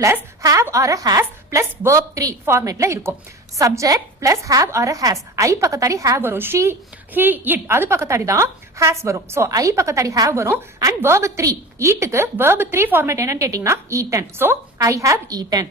plus have or a has plus verb 3 formatல இருக்கும். subject plus have or a has. I பக்கத்தாடி have வரும். she, he, it அது பக்கத்தாடி தான் has வரும். so I பக்கத்தாடி have வரும் and verb 3 eatக்கு verb 3 format என்னன்னு கேட்டிங்கன்னா eaten. so I have eaten.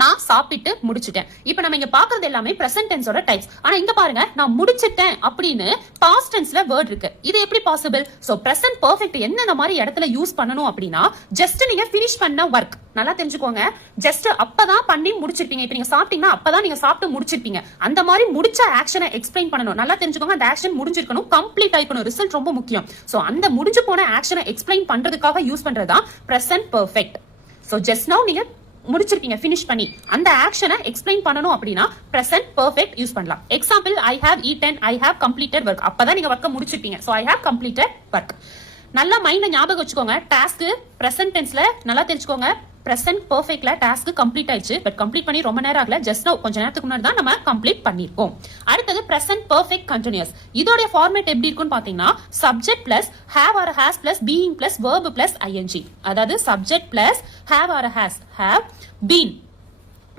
நான் சாப்பிட்டு முடிச்சிட்டேன். இப்போ நம்ம இங்க பாக்குறது எல்லாமே பிரசன்ட் டென்ஸோட டைப்ஸ். ஆனா இங்க பாருங்க நான் முடிச்சிட்டேன் அப்படின்னு பாஸ்ட் டென்ஸ்ல வேர்ட் இருக்கு. இது எப்படி பாசிபிள்? சோ பிரசன்ட் பெர்ஃபெக்ட் என்னென்ன மாதிரி இடத்துல யூஸ் பண்ணணும் அப்படின்னா ஜஸ்ட் நீங்க ஃபினிஷ் பண்ண ஒர்க் நல்லா தெரிஞ்சுக்கோங்க. ஜஸ்ட் அப்பதான் பண்ணி முடிச்சிருப்பீங்க. இப்போ நீங்க சாப்பிட்டீங்கன்னா அப்பதான் நீங்க சாப்பிட்டு முடிச்சிருப்பீங்க. அந்த மாதிரி முடிச்ச ஆக்ஷனை எக்ஸ்பிளைன் பண்ணணும். நல்லா தெரிஞ்சுக்கோங்க. அந்த ஆக்ஷன் முடிஞ்சிருக்கணும், கம்ப்ளீட் ஆயிக்கணும். ரிசல்ட் ரொம்ப முக்கியம். சோ அந்த முடிஞ்சு போன ஆக்ஷனை எக்ஸ்பிளைன் பண்றதுக்காக யூஸ் பண்றதுதான் பிரசன்ட் பெர்ஃபெக்ட். சோ ஜஸ்ட் நவ நீங்க முடிச்சிருப்பீங்க ஃபினிஷ் பண்ணி அந்த ஆக்ஷனை எக்ஸ்பிளைன் பண்ணணும் அப்படின்னா பிரசன்ட் பெர்ஃபெக்ட் யூஸ் பண்ணலாம். Example I have eaten, I have completed work. அப்பதான் நீங்க ஒர்க்கை முடிச்சிருப்பீங்க. So I have completed work. நல்லா மைண்ட்ல ஞாபகம் வச்சுக்கோங்க. டாஸ்க் பிரசன்ட் டென்ஸ்ல நல்லா தெரிஞ்சுக்கோங்க. பிரசன்ட் பெர்ஃபெக்ட்ல டாஸ்க் கம்ப்ளீட் ஆயிடுச்சு. பட் கம்ப்ளீட் பண்ணி ரொம்ப நேரம் ஆகல. ஜஸ்ட் நவ கொஞ்ச நேரத்துக்கு முன்னாடி தான் நம்ம கம்ப்ளீட் பண்ணிருக்கோம். அடுத்தது பிரசன்ட் பெர்ஃபெக்ட் கண்டினியூஸ். இதோட ஃபார்மேட் எப்படி இருக்கும்னு பாத்தீங்கன்னா subject plus have or has plus being plus verb plus ing. அதாவது subject plus have or has, have, been,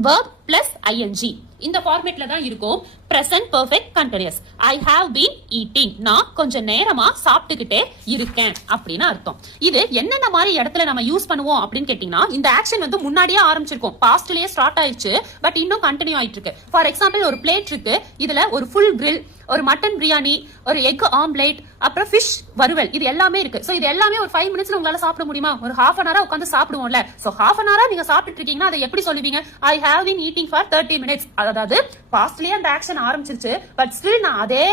verb plus ing. இந்த ஃபார்மேட்ல தான் இருக்கும் present perfect continuous. I have been eating. நான் கொஞ்ச நேரமா சாப்பிட்டுக்கிட்டே இருக்கேன் அப்படின்னு அர்த்தம். இது என்னென்ன மாதிரி இடத்துல நம்ம யூஸ் பண்ணுவோம் அப்படின்னு கேட்டீங்கன்னா இந்த ஆக்ஷன் வந்து முன்னாடியே ஆரம்பிச்சிருக்கும். பாஸ்ட்லயே ஸ்டார்ட் ஆயிடுச்சு பட் இன்னும் கண்டினியூ ஆயிட்டு இருக்கு. ஃபார் எக்ஸாம்பிள் ஒரு பிளேட் இருக்கு. இதுல ஒரு ஃபுல் கிரில், ஒரு மட்டன் பிரியாணி, ஒரு எக் ஆம்லேட், அப்புறம் ஃபிஷ் வறுவல், இது எல்லாமே இருக்கு. சோ இது எல்லாமே ஒரு 5 மினிட்ஸ்ல உங்களால சாப்பிட முடியுமா? ஒரு half an hour உட்கார்ந்து சாப்பிடுவோம்ல. சோ half an hour நீங்க சாப்பிட்டு இருக்கீங்கன்னா அதை எப்படி சொல்லுவீங்க? I have been eating for 30 minutes. அதாவது பாஸ்ட்லயே அந்த ஆக்ஷன் ஆரம்பிச்சிருச்சு பட் ஸ்டில் நான் அதே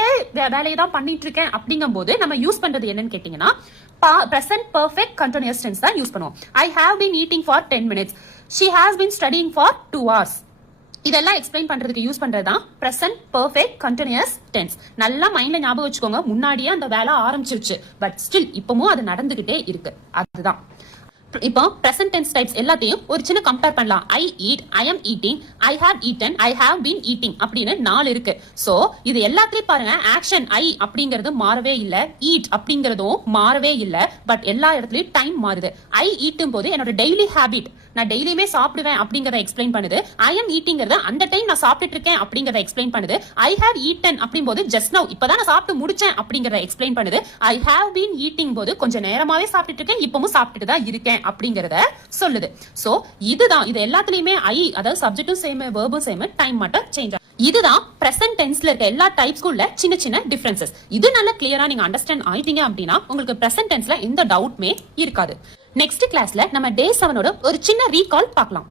வேலையை தான் பண்ணிட்டு இருக்கேன் அப்படிங்கும்போது நம்ம யூஸ் பண்றது என்னன்னு கேட்டீங்கன்னா present perfect continuous tense தான் யூஸ் பண்ணுவோம். I have been eating for 10 minutes. She has been studying for 2 hours. இதெல்லாம் எக்ஸ்பிளைன் பண்றதுக்கு யூஸ் பண்றதுதான் present perfect continuous tense. நல்லா மைண்ட்ல ஞாபகம் வச்சுக்கோங்க. முன்னாடியே அந்த வேலை ஆரம்பிச்சிருச்சு பட் ஸ்டில் இப்பவும் அது நடந்துகிட்டே இருக்கு. அதுதான் இப்போ பிரசன்ட் டென்ஸ் டைப்ஸ் எல்லாத்தையும் ஒரு சின்ன கம்பேர் பண்ணலாம். I eat, I am eating, I have eaten, I have been eating அப்படின்னு 4 இருக்கு. சோ இது எல்லாத்தையும் பாருங்க. ஆக்ஷன் ஐ அப்படிங்கிறது மாறவே இல்ல, ஈட் அப்படிங்கறதும் மாறவே இல்ல. பட் எல்லா இடத்துலயும் டைம் மாறுது. ஐ ஈட்டும் போது என்னோட டெய்லி ஹேபிட், நான் டெய்லியுமே சாப்பிடுவேன் அப்படிங்கறத எக்ஸ்பிளைன் பண்ணுது. ஐ எம் ஈட்டிங்கிறது அந்த டைம் நான் சாப்பிட்டு இருக்கேன் அப்படிங்கறத எக்ஸ்பிளைன் பண்ணுது. ஐ ஹேவ் ஈட்டன் அப்படிங்கும்போது ஜஸ்ட் நவ் இப்பதான் நான் சாப்பிட்டு முடிச்சேன் அப்படிங்கறத எக்ஸ்பிளைன் பண்ணுது. ஐ ஹேவ் பீன் ஈட்டிங் போது கொஞ்ச நேரமாவே சாப்பிட்டு இருக்கேன், இப்பவும் சாப்பிட்டுட்டு தான் இருக்கேன் அப்படிங்கறத சொல்லுது. சோ இதுதான் இது எல்லாத்துலயுமே ஐ, அதாவது சப்ஜெக்டும் சேம், வெர்பும் சேம், டைம் மட்டும் சேஞ்ச். இதுதான் பிரசன்ட் டென்ஸ்ல இருக்க எல்லா டைப்ஸ்க்கும் உள்ள சின்ன சின்ன டிஃபரன்சஸ். இது நல்ல கிளியரா நீங்க அண்டர்ஸ்டாண்ட் ஆயிட்டீங்க அப்படின்னா உங்களுக்கு பிரசன்ட் டென்ஸ்ல எந்த டவுட்மே இருக்காது. நெக்ஸ்ட் கிளாஸ்ல நம்ம டே 7ஓட ஒரு சின்ன ரீகால் பார்க்கலாம்.